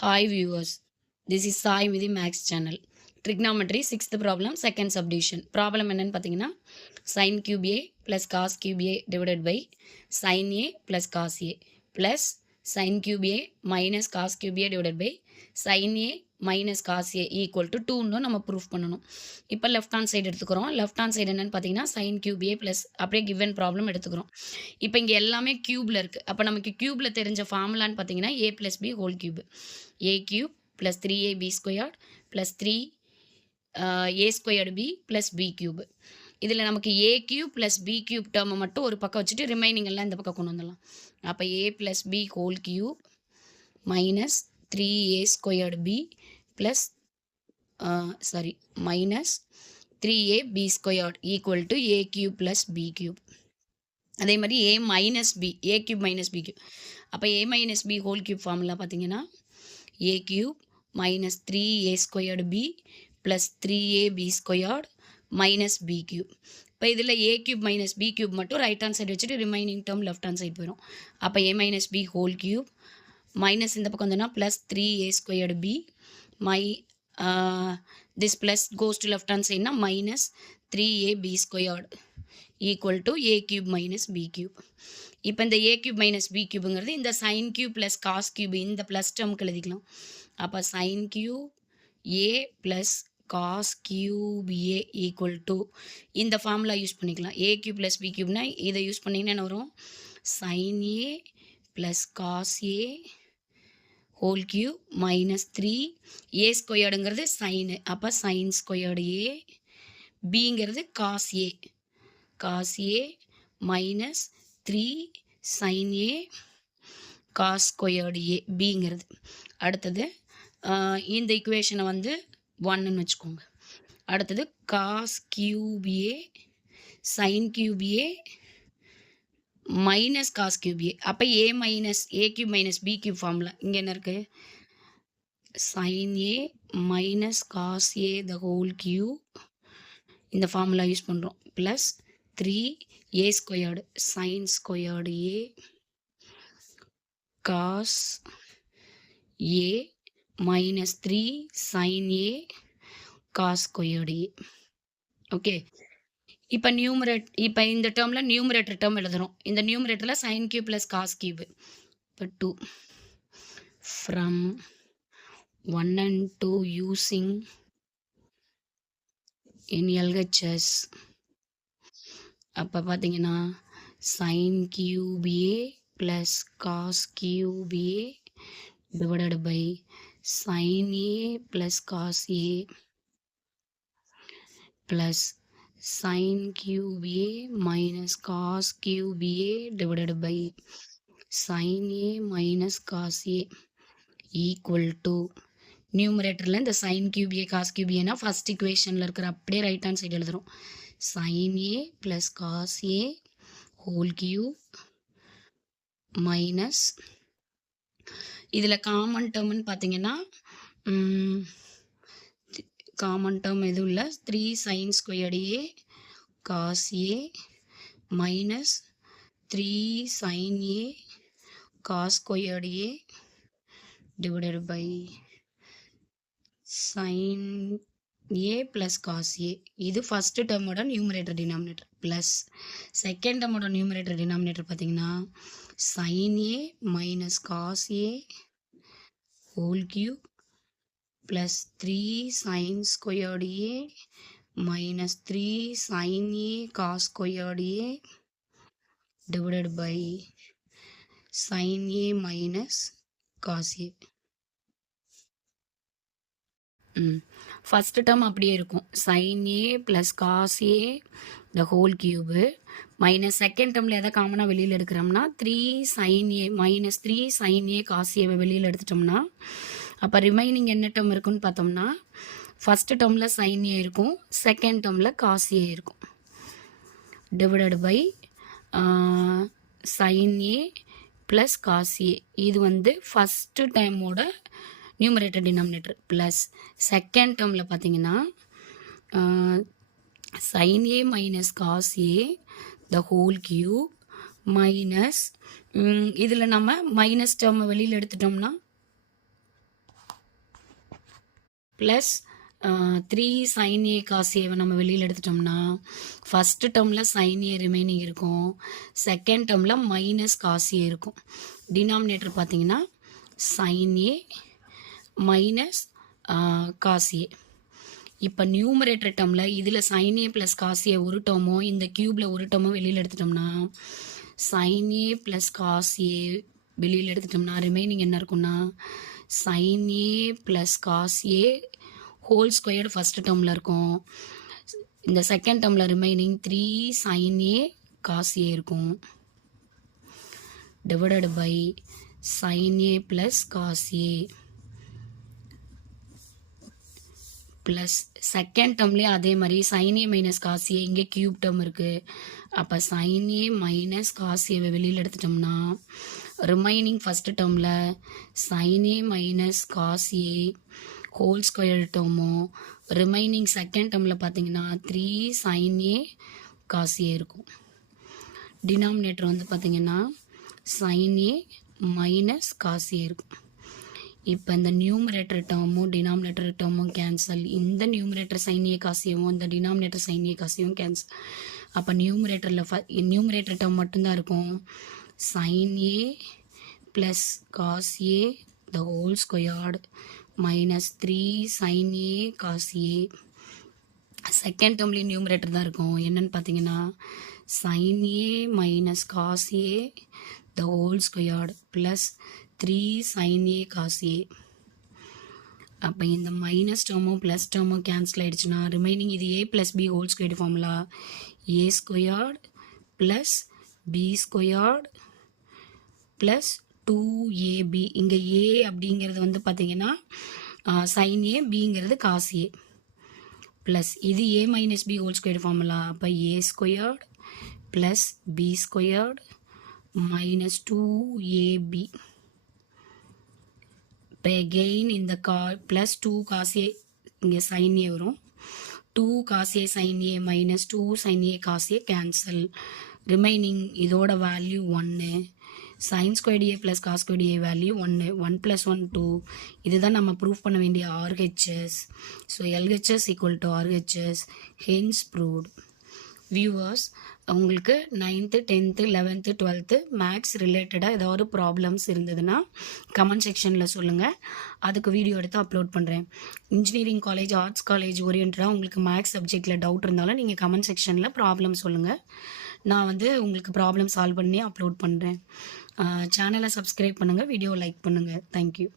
Hi viewers, this is Sai with the Max channel. Trigonometry 6th problem, second subdivision. Problem என்னன்னு பார்த்தீங்கன்னா sin cube a plus cos cube a divided by sin a plus cos a plus sin cube a minus cos cube a divided by sin a minus cos a equal to 2ன்னு நம்ம proof பண்ணணும். இப்போ left hand side எடுத்துக்கிறோம். Left hand side என்னன்னு பார்த்தீங்கன்னா sin cube a plus அப்படியே given problem எடுத்துக்கிறோம். இப்போ இங்கே எல்லாமே க்யூபில் இருக்குது. அப்போ நமக்கு க்யூபில் தெரிஞ்ச ஃபார்முலான்னு பார்த்தீங்கன்னா a plus b whole cube a cube plus 3ab squared plus 3a squared b plus b cube. இதில் நமக்கு a cube plus b cube டேர்மை மட்டும் ஒரு பக்கம் வச்சுட்டு ரிமைனிங் எல்லாம் இந்த பக்கம் கொண்டு வந்துடலாம். அப்போ a plus b whole cube minus 3a squared b plus minus 3ab squared equal to a cube plus b cube. அதே மாதிரி a minus b, a cube minus b cube. அப்போ a minus b whole cube formula பார்த்தீங்கன்னா a cube minus 3a squared b plus 3ab squared minus b cube. இப்போ இதில் a cube minus b cube மட்டும் right hand side வச்சுட்டு remaining term left hand side போயிடும். அப்போ a minus b whole cube minus இந்த பக்கம் வந்தோன்னா plus 3a squared b this plus goes to left hand side na minus 3ab squared equal to a cube minus b cube. இப்போ இந்த a cube minus b cubeங்கிறது இந்த sin cube plus cos cube இந்த plus டேர்முக்கு எழுதிக்கலாம். அப்போ sin cube a plus cos cube a equal to இந்த formula use பண்ணிக்கலாம். a cube plus b cubeனா இதை use பண்ணிங்கன்னா என்ன வரும்? sin a plus cos a whole cube minus 3 a ஸ்கொயர்டுங்கிறது sin. அப்போ sin ஸ்கொயர்டு a bங்கிறது cos a minus 3 sin a cos ஸ்கொயர்டு a bங்கிறது. அடுத்தது இந்த இக்குவேஷனை வந்து 1ன்னு வச்சுக்கோங்க. அடுத்தது cos cube a sin cube a minus cos cube A. அப்போ A minus A cube minus B cube formula இங்கே என்ன இருக்குது? Sin A minus cos A the whole cube இந்த ஃபார்முலா யூஸ் பண்ணுறோம். Plus 3a squared sin squared A cos A minus 3 sin A cos squared A. Okay, இப்போ இப்போ இந்த டேர்மில் numerator term எழுதுகிறோம். இந்த நியூமரேட்டரில் sin cube plus cos cube. இப்போ 2 from 1 and 2 using in LHS. அப்போ பார்த்தீங்கன்னா sine cube A plus cos cube A divided by sign A plus cos A plus sin cube a minus cos cube a divided by sin a minus cos a equal to நியூமரேட்டரில் இந்த sin cube a cos cube a first இக்குவேஷனில் இருக்கிற அப்படியே right hand side எழுதுகிறோம். sin a plus cos a whole cube minus இதில் common டேர்ம்னு பார்த்தீங்கன்னா common term எதுவும் இல்லை. 3 sin squared A cos A minus 3 sin A cos squared A divided by sin A plus cos A. இது first டேர்மோட numerator denominator. Plus second டேர்மோட numerator denominator பார்த்தீங்கன்னா sin A minus cos A whole cube plus 3 sin squared a minus 3 sin a cos squared a divided by sin a minus cos a. First term அப்படியே இருக்கும். sin a plus cos A the whole cube minus second டேர்மில் எதை காமனாக வெளியில் எடுக்கிறோம்னா 3 sin a minus 3 sin a காஸ் ஏவை வெளியில் எடுத்துட்டோம்னா அப்போ ரிமைனிங் என்ன டேர்ம் இருக்குன்னு பார்த்தோம்னா ஃபஸ்ட்டு டேர்மில் சைன் ஏ இருக்கும், செகண்ட் டேர்மில் காஸ் ஏ இருக்கும். Divided by sign A plus cos A. இது வந்து ஃபஸ்ட்டு டைமோட நியூமரேட்டர் டினாமினேட்டர். ப்ளஸ் செகண்ட் டேர்மில் பார்த்தீங்கன்னா sin A minus cos A the whole cube minus இதில் நம்ம மைனஸ் டேர்மை வெளியில் எடுத்துட்டோம்னா plus 3 sin a cos a நம்ம வெளியில் எடுத்துட்டோம்னா ஃபஸ்ட்டு டேர்மில் sin a ரிமைனிங் இருக்கும், செகண்ட் டேர்மில் மைனஸ் cos a இருக்கும். டினாமினேட்டர் பார்த்தீங்கன்னா sin a minus cos a. இப்போ நியூமரேட்டர் டேர்மில் இதில் sin a plus cos a ஒரு டேர்மோ இந்த க்யூப்பில் ஒரு டேர்மோ வெளியில் எடுத்துட்டோம்னா sin a plus cos a வெளியில் எடுத்துட்டோம்னா ரிமைனிங் என்ன இருக்குன்னா sin a plus cos a whole squared first டேர்மில் இருக்கும். இந்த செகண்ட் டேர்மில் remaining 3 sin a cos a இருக்கும் divided by sin a plus cos a plus second டேர்ம்லேயே அதே மாதிரி sin a minus cos a இங்கே க்யூப் டேர்ம் இருக்குது. அப்போ sin a minus cos a வெளியில் எடுத்துட்டோம்னா ரிமைனிங் ஃபஸ்ட்டு டேர்மில் sin a minus cos a whole square டேர்மும் ரிமைனிங் செகண்ட் டேர்மில் பார்த்தீங்கன்னா 3 sin a cos a இருக்கும். டினாமினேட்டர் வந்து பார்த்தீங்கன்னா sin a minus cos a இருக்கும். இப்போ இந்த நியூமரேட்டர் டேர்மும் டினாமினேட்டர் டேர்மும் கேன்சல், இந்த numerator sin a cos a இந்த denominator sin a cos a cancel. அப்போ நியூமரேட்டர் டேர்ம் மட்டும்தான் இருக்கும் sin a plus cos a the whole squared minus 3 sin a cos a. Second டேர்ம்லேயும் நியூமரேட்டர் தான் இருக்கும், என்னன்னு பார்த்தீங்கன்னா sin a minus cos a the whole squared plus 3 sin a cos a. அப்போ இந்த மைனஸ் டேர்மும் ப்ளஸ் டேர்மும் கேன்சல் ஆகிடுச்சுன்னா remaining இது a plus b whole squared formula a squared plus b squared plus 2ab. இங்கே a அப்படிங்கிறது வந்து பார்த்தீங்கன்னா sin a, bங்கிறது cos a plus இது a minus b whole squared formula. அப்போ a squared plus b squared minus 2ab. இப்போ again இந்த plus 2 cos a இங்கே sin a வரும், 2 cos a sin a minus 2 sin a cos a cancel. Remaining இதோட value 1, sin ஸ்கொயர்டு a plus cos ஸ்கொயர்டு a value 1, 1 + 1 2. இதுதான் நம்ம proof பண்ண வேண்டிய RHS. So LHS equal to RHS, hence proved. Viewers, உங்களுக்கு 9th 10th 11th 12th maths ரிலேட்டடாக ஏதாவது ப்ராப்ளம்ஸ் இருந்ததுன்னா கமெண்ட் செக்ஷனில் சொல்லுங்கள், அதுக்கு வீடியோ எடுத்து அப்லோட் பண்ணுறேன். இன்ஜினியரிங் காலேஜ், ஆர்ட்ஸ் காலேஜ் ஓரியன்டாக உங்களுக்கு மேக்ஸ் சப்ஜெக்டில் டவுட் இருந்தாலும் நீங்கள் கமெண்ட் செக்ஷனில் ப்ராப்ளம் சொல்லுங்கள், நான் வந்து உங்களுக்கு ப்ராப்ளம் சால்வ் பண்ணி அப்லோட் பண்ணுறேன். சேனலை சப்ஸ்கிரைப் பண்ணுங்கள், வீடியோ லைக் பண்ணுங்கள். தேங்க்யூ.